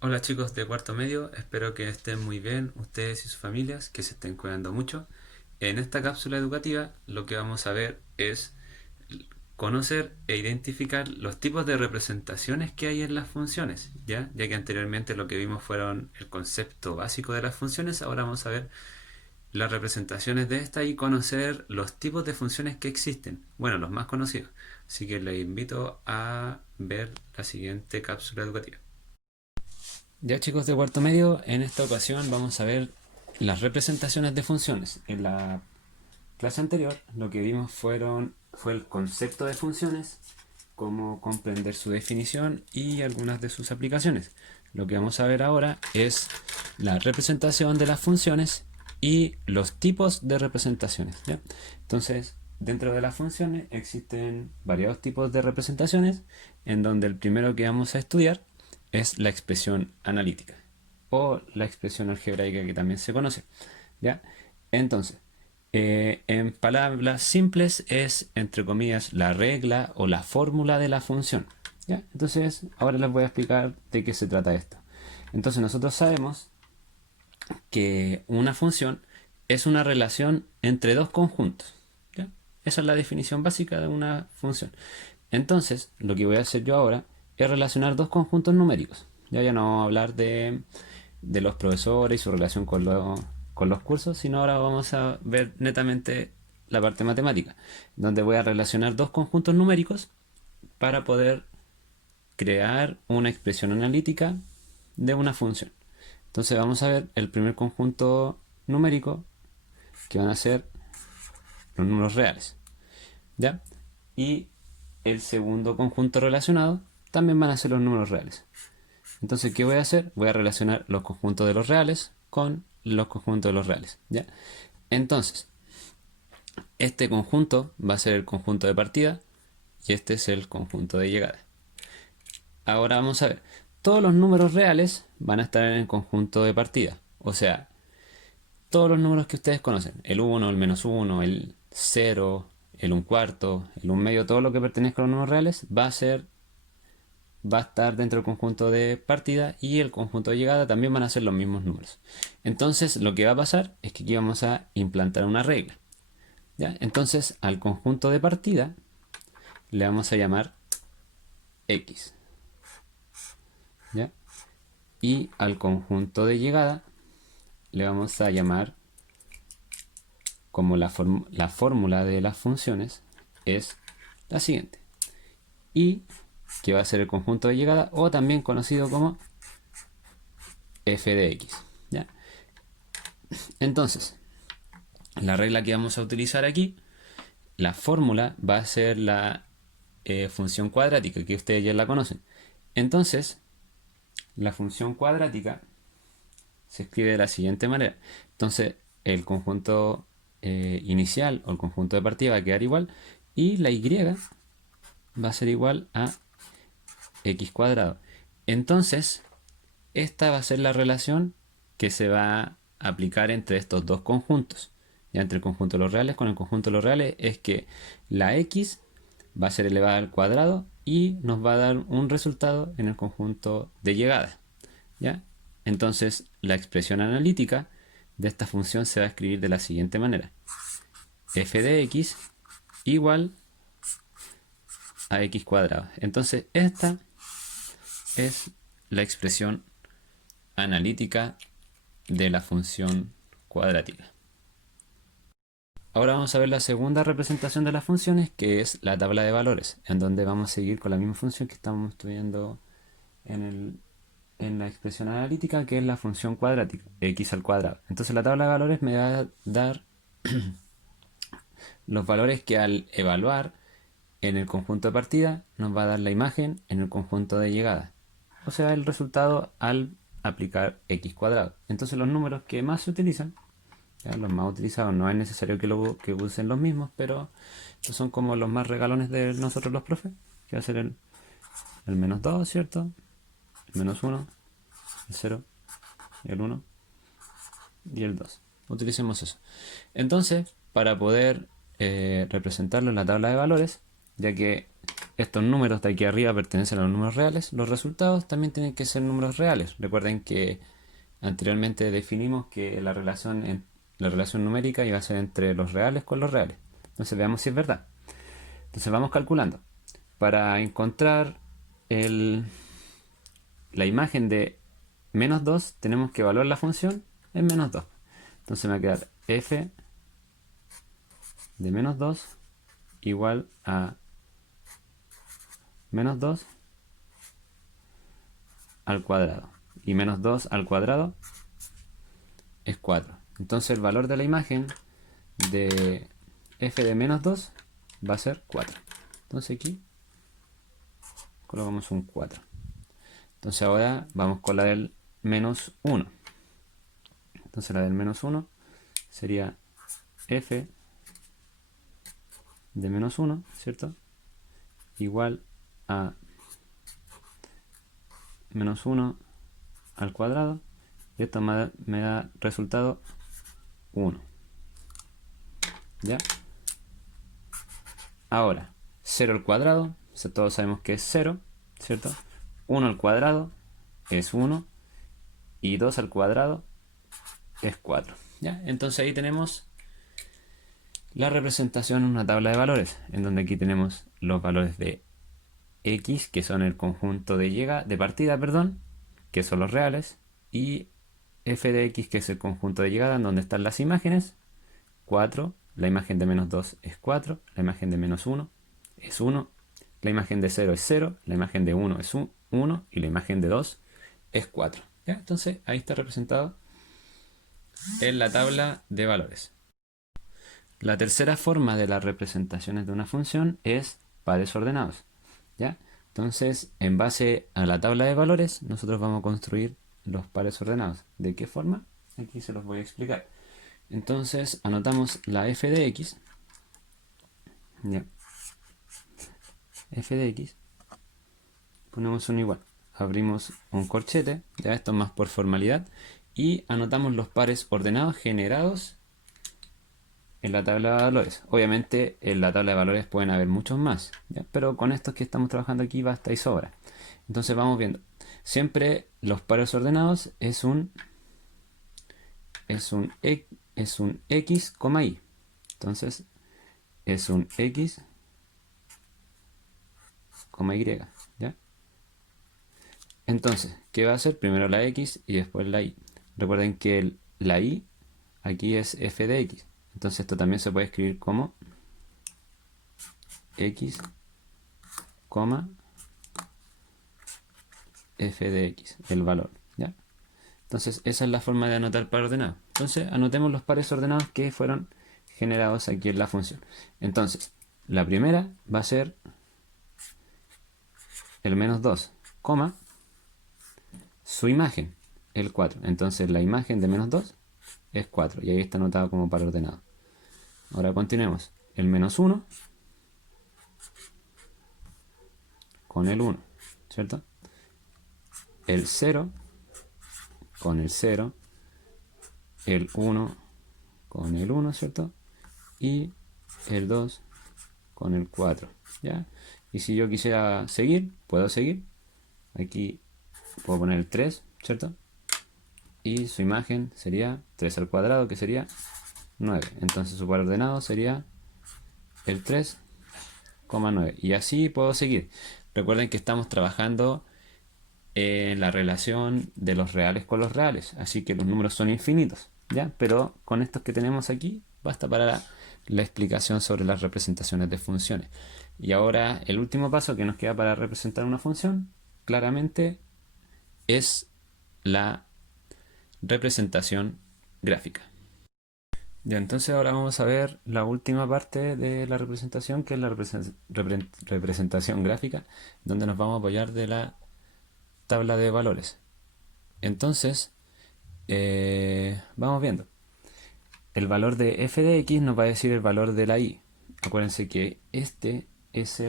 Hola chicos de cuarto medio, espero que estén muy bien ustedes y sus familias, que se estén cuidando mucho. En esta cápsula educativa lo que vamos a ver es conocer e identificar los tipos de representaciones que hay en las funciones, ya que anteriormente lo que vimos fueron el concepto básico de las funciones. Ahora vamos a ver las representaciones de esta y conocer los tipos de funciones que existen, bueno, los más conocidos. Así que les invito a ver la siguiente cápsula educativa. Ya chicos de cuarto medio, en esta ocasión vamos a ver las representaciones de funciones. En la clase anterior lo que vimos fue el concepto de funciones, cómo comprender su definición y algunas de sus aplicaciones. Lo que vamos a ver ahora es la representación de las funciones y los tipos de representaciones, ¿ya? Entonces, dentro de las funciones existen varios tipos de representaciones, en donde el primero que vamos a estudiar es la expresión analítica o la expresión algebraica, que también se conoce, ¿ya? Entonces, en palabras simples es, entre comillas, la regla o la fórmula de la función, ¿ya? Entonces, ahora les voy a explicar de qué se trata esto. Entonces, nosotros sabemos que una función es una relación entre dos conjuntos, ¿ya? Esa es la definición básica de una función. Entonces, lo que voy a hacer yo ahora es relacionar dos conjuntos numéricos. Ya no vamos a hablar de los profesores y su relación con los cursos, sino ahora vamos a ver netamente la parte matemática, donde voy a relacionar dos conjuntos numéricos para poder crear una expresión analítica de una función. Entonces vamos a ver el primer conjunto numérico, que van a ser los números reales, ¿ya? Y el segundo conjunto relacionado también van a ser los números reales. Entonces, ¿qué voy a hacer? Voy a relacionar los conjuntos de los reales con los conjuntos de los reales, ¿ya? Entonces, este conjunto va a ser el conjunto de partida y este es el conjunto de llegada. Ahora vamos a ver, todos los números reales van a estar en el conjunto de partida. O sea, todos los números que ustedes conocen, el 1, el -1, el 0, el 1/4, el 1/2, todo lo que pertenezca a los números reales va a estar dentro del conjunto de partida, y el conjunto de llegada también van a ser los mismos números. Entonces lo que va a pasar es que aquí vamos a implantar una regla, ¿ya? Entonces al conjunto de partida le vamos a llamar X, ¿ya? Y al conjunto de llegada le vamos a llamar, como la fórmula de las funciones es la siguiente, y que va a ser el conjunto de llegada, o también conocido como f de x, ¿ya? Entonces, la regla que vamos a utilizar aquí, la fórmula va a ser la función cuadrática, que ustedes ya la conocen. Entonces, la función cuadrática se escribe de la siguiente manera. Entonces, el conjunto inicial o el conjunto de partida va a quedar igual, y la y va a ser igual a x cuadrado. Entonces, esta va a ser la relación que se va a aplicar entre estos dos conjuntos. Ya entre el conjunto de los reales con el conjunto de los reales es que la x va a ser elevada al cuadrado y nos va a dar un resultado en el conjunto de llegada, ¿ya? Entonces la expresión analítica de esta función se va a escribir de la siguiente manera: f de x igual a x cuadrado. Entonces esta es la expresión analítica de la función cuadrática. Ahora vamos a ver la segunda representación de las funciones, que es la tabla de valores, en donde vamos a seguir con la misma función que estamos estudiando en la expresión analítica, que es la función cuadrática, x al cuadrado. Entonces la tabla de valores me va a dar los valores que, al evaluar en el conjunto de partida, nos va a dar la imagen en el conjunto de llegada. O sea, el resultado al aplicar x cuadrado. Entonces los números que más se utilizan, ya, los más utilizados, no es necesario que usen los mismos, pero estos son como los más regalones de nosotros los profes, que va a ser el -2, ¿cierto? El -1, el 0, el 1 y el 2. Utilicemos eso. Entonces, para poder representarlo en la tabla de valores, ya que estos números de aquí arriba pertenecen a los números reales, los resultados también tienen que ser números reales. Recuerden que anteriormente definimos que la relación numérica iba a ser entre los reales con los reales. Entonces veamos si es verdad. Entonces vamos calculando. Para encontrar la imagen de menos 2 tenemos que evaluar la función en menos 2. Entonces me va a quedar f de menos 2 igual a menos 2 al cuadrado. Y menos 2 al cuadrado es 4. Entonces el valor de la imagen de f de menos 2 va a ser 4. Entonces aquí colocamos un 4. Entonces ahora vamos con la del menos 1. Entonces la del menos 1 sería f de menos 1, ¿cierto? Igual a menos 1 al cuadrado. Y esto me da resultado 1. ¿Ya? Ahora, 0 al cuadrado, todos sabemos que es 0, ¿cierto? 1 al cuadrado es 1 y 2 al cuadrado es 4. ¿Ya? Entonces ahí tenemos la representación en una tabla de valores, en donde aquí tenemos los valores de x, que son el conjunto de partida, que son los reales, y f de x, que es el conjunto de llegada, en donde están las imágenes. 4, la imagen de menos 2 es 4, la imagen de menos 1 es 1, la imagen de 0 es 0, la imagen de 1 es 1 y la imagen de 2 es 4. ¿Ya? Entonces ahí está representado en la tabla de valores. La tercera forma de las representaciones de una función es pares ordenados. ¿Ya? Entonces, en base a la tabla de valores, nosotros vamos a construir los pares ordenados. ¿De qué forma? Aquí se los voy a explicar. Entonces, anotamos la f de x. ¿Ya? F de x. Ponemos un igual. Abrimos un corchete. Ya, esto es más por formalidad. Y anotamos los pares ordenados generados en la tabla de valores. Obviamente en la tabla de valores pueden haber muchos más, ¿ya? Pero con estos que estamos trabajando aquí basta y sobra. Entonces vamos viendo. Siempre los pares ordenados es un x, y. Entonces es un x, y. ¿Ya? Entonces, ¿qué va a hacer? Primero la x y después la y. Recuerden que la y aquí es f de x. Entonces esto también se puede escribir como x, f de x, el valor. ¿Ya? Entonces esa es la forma de anotar par ordenado. Entonces anotemos los pares ordenados que fueron generados aquí en la función. Entonces la primera va a ser el menos 2, su imagen, el 4. Entonces la imagen de menos 2 es 4 y ahí está anotado como par ordenado. Ahora continuemos. El menos 1 con el 1, ¿cierto? El 0 con el 0, el 1 con el 1, ¿cierto? Y el 2 con el 4, ¿ya? Y si yo quisiera seguir, puedo seguir. Aquí puedo poner el 3, ¿cierto? Y su imagen sería 3 al cuadrado, que sería 9. Entonces su par ordenado sería el 3,9. Y así puedo seguir. Recuerden que estamos trabajando en la relación de los reales con los reales. Así que los números son infinitos, ¿ya? Pero con estos que tenemos aquí, basta para la explicación sobre las representaciones de funciones. Y ahora el último paso que nos queda para representar una función, claramente, es la representación gráfica. Ya, entonces ahora vamos a ver la última parte de la representación, que es la representación gráfica, donde nos vamos a apoyar de la tabla de valores. Entonces, vamos viendo. El valor de f de x nos va a decir el valor de la y. Acuérdense que este es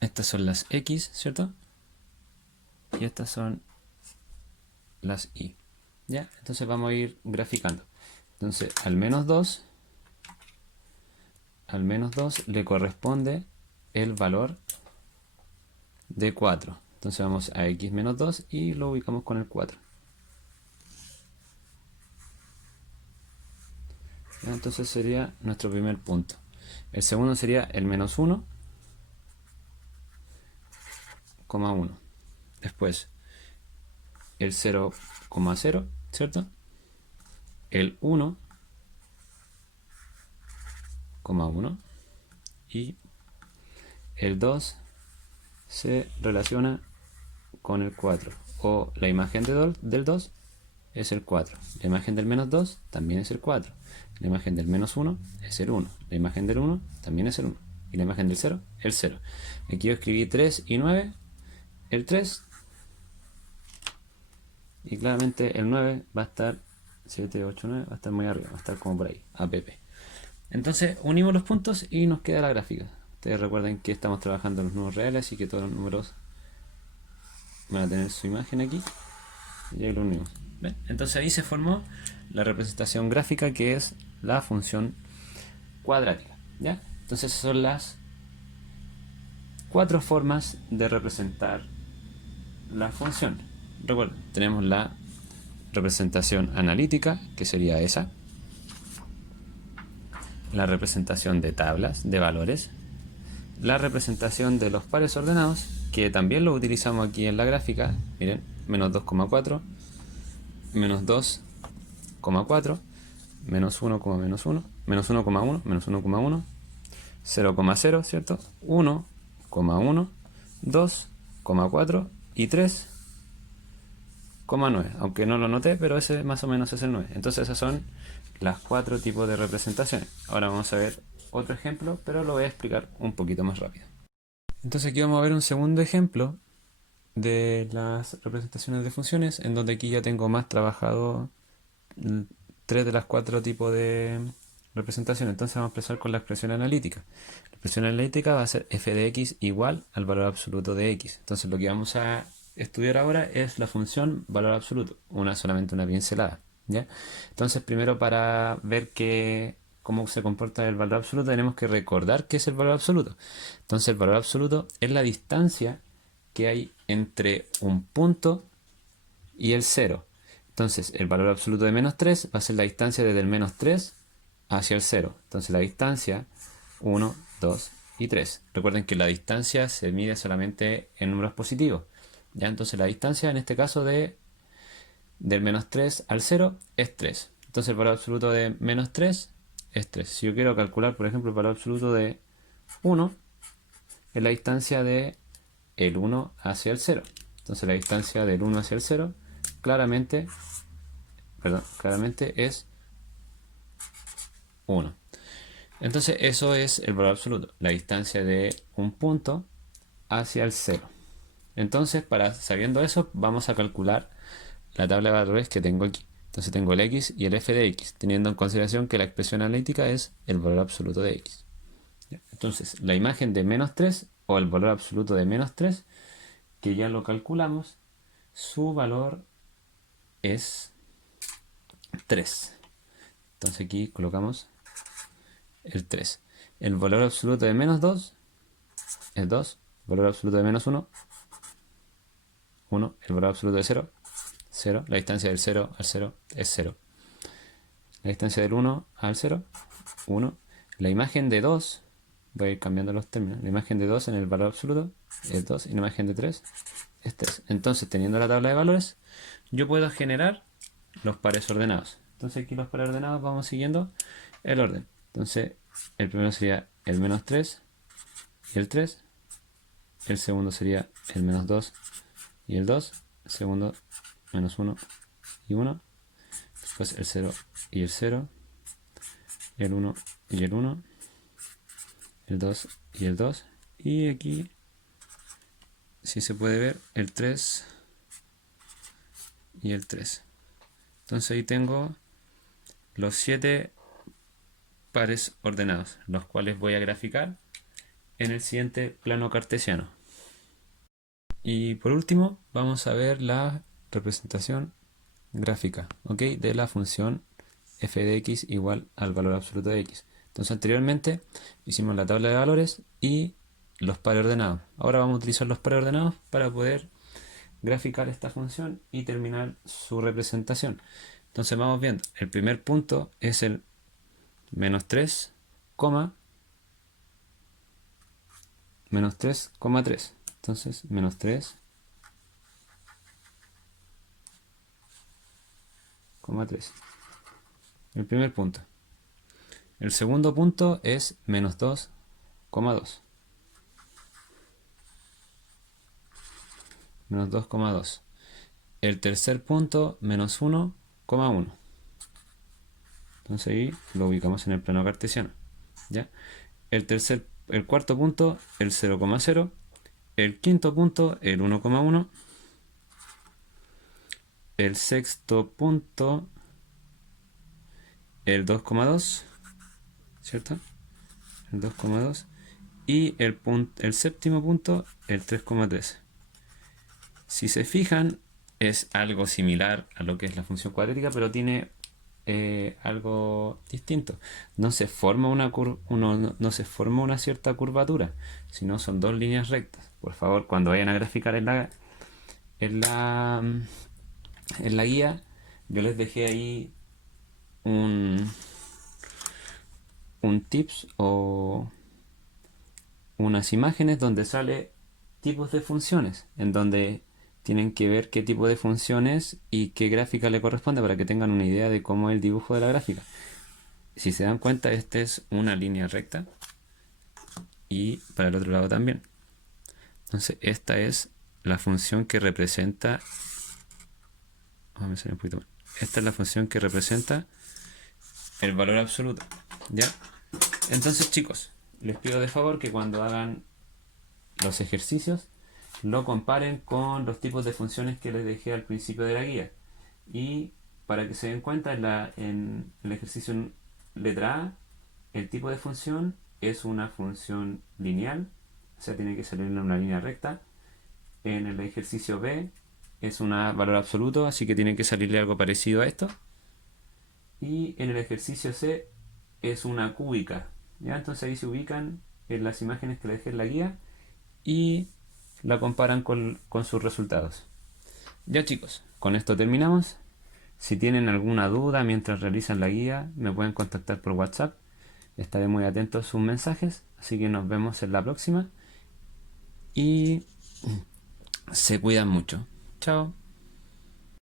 estas son las x, ¿cierto? Y estas son las y. ¿Ya? Entonces vamos a ir graficando. Entonces, al menos 2, al menos 2 le corresponde el valor de 4. Entonces vamos a x menos 2 y lo ubicamos con el 4. Entonces sería nuestro primer punto. El segundo sería el menos 1, 1. Después el 0,0, ¿cierto? El 1,1 y el 2 se relaciona con el 4, o la imagen del 2 es el 4, la imagen del menos 2 también es el 4, la imagen del menos 1 es el 1, la imagen del 1 también es el 1, y la imagen del 0 el 0. Aquí yo escribí 3 y 9, el 3, y claramente el 9 va a estar 7, 8, 9, va a estar muy arriba, va a estar como por ahí, APP. Entonces unimos los puntos y nos queda la gráfica. Ustedes recuerden que estamos trabajando en los números reales y que todos los números van a tener su imagen aquí, y ahí lo unimos. ¿Ven? Entonces ahí se formó la representación gráfica, que es la función cuadrática, ¿ya? Entonces esas son las 4 formas de representar la función. Recuerden, tenemos la representación analítica, que sería esa, la representación de tablas de valores, la representación de los pares ordenados, que también lo utilizamos aquí en la gráfica. Miren, menos 2,4, menos 2,4, menos 1, menos 1, menos 1,1, menos 1,1, 0,0, ¿cierto? 1,1, 2,4 y 3,9. Aunque no lo noté, pero ese más o menos es el 9. Entonces esas son las 4 tipos de representaciones. Ahora vamos a ver otro ejemplo, pero lo voy a explicar un poquito más rápido. Entonces aquí vamos a ver un segundo ejemplo de las representaciones de funciones, en donde aquí ya tengo más trabajado 3 de las 4 tipos de representación. Entonces vamos a empezar con la expresión analítica. La expresión analítica va a ser f de x igual al valor absoluto de x. Entonces lo que vamos a estudiar ahora es la función valor absoluto, solamente una pincelada, ¿ya? Entonces primero, para ver cómo se comporta el valor absoluto, tenemos que recordar qué es el valor absoluto. Entonces el valor absoluto es la distancia que hay entre un punto y el 0. Entonces el valor absoluto de menos 3 va a ser la distancia desde el menos 3 hacia el 0. Entonces la distancia 1, 2 y 3. Recuerden que la distancia se mide solamente en números positivos, ¿ya? Entonces la distancia en este caso del menos 3 al 0 es 3. Entonces el valor absoluto de menos 3 es 3. Si yo quiero calcular, por ejemplo, el valor absoluto de 1, es la distancia de el 1 hacia el 0. Entonces la distancia del 1 hacia el 0 claramente es 1. Entonces eso es el valor absoluto, la distancia de un punto hacia el 0. Entonces, sabiendo eso, vamos a calcular la tabla de valores que tengo aquí. Entonces tengo el x y el f de x, teniendo en consideración que la expresión analítica es el valor absoluto de x. Entonces la imagen de menos 3, o el valor absoluto de menos 3, que ya lo calculamos, su valor es 3. Entonces aquí colocamos el 3. El valor absoluto de menos 2 es 2. El valor absoluto de menos 1, 1. El valor absoluto de 0, 0. La distancia del 0 al 0 es 0. La distancia del 1 al 0, 1. La imagen de 2, voy a ir cambiando los términos. La imagen de 2 en el valor absoluto es 2 y la imagen de 3 es 3. Entonces, teniendo la tabla de valores, yo puedo generar los pares ordenados. Entonces aquí los pares ordenados vamos siguiendo el orden. Entonces el primero sería el menos 3 y el 3. El segundo sería el menos 2 y el 2. El segundo menos 1 y 1. Después el 0 y el 0. El 1 y el 1. El 2 y el 2. Y aquí, si se puede ver, el 3 y el 3. Entonces ahí tengo los 7 pares ordenados, los cuales voy a graficar en el siguiente plano cartesiano. Y por último vamos a ver la representación gráfica, ¿ok?, de la función f de x igual al valor absoluto de x. Entonces anteriormente hicimos la tabla de valores y los pares ordenados. Ahora vamos a utilizar los pares ordenados para poder graficar esta función y terminar su representación. Entonces vamos viendo, el primer punto es el menos 3, menos 3,3. Entonces menos 3,3. El primer punto. El segundo punto es menos 2,2. Menos 2,2. El tercer punto, menos 1,1. Entonces ahí lo ubicamos en el plano cartesiano. ¿Ya? El cuarto punto, el 0,0. El quinto punto, el 1,1. El sexto punto, el 2,2. ¿Cierto? El 2,2. Y el séptimo punto, el 3,3. Si se fijan, es algo similar a lo que es la función cuadrática, pero tiene algo distinto. No se forma no se forma una cierta curvatura, sino son dos líneas rectas. Por favor, cuando vayan a graficar en la guía, yo les dejé ahí un tips o unas imágenes donde sale tipos de funciones, en donde tienen que ver qué tipo de funciones y qué gráfica le corresponde para que tengan una idea de cómo es el dibujo de la gráfica. Si se dan cuenta, esta es una línea recta y para el otro lado también. Entonces esta es la función que representa, esta es la función que representa el valor absoluto. ¿Ya? Entonces, chicos, les pido de favor que cuando hagan los ejercicios lo comparen con los tipos de funciones que les dejé al principio de la guía. Y para que se den cuenta, en el ejercicio letra A, el tipo de función es una función lineal, o sea, tiene que salir en una línea recta. En el ejercicio B es un valor absoluto, así que tiene que salirle algo parecido a esto. Y en el ejercicio C es una cúbica. ¿Ya? Entonces ahí se ubican en las imágenes que les dejé en la guía y la comparan con sus resultados. Ya, chicos, con esto terminamos. Si tienen alguna duda mientras realizan la guía, me pueden contactar por WhatsApp. Estaré muy atento a sus mensajes, así que nos vemos en la próxima y se cuidan mucho. Chao.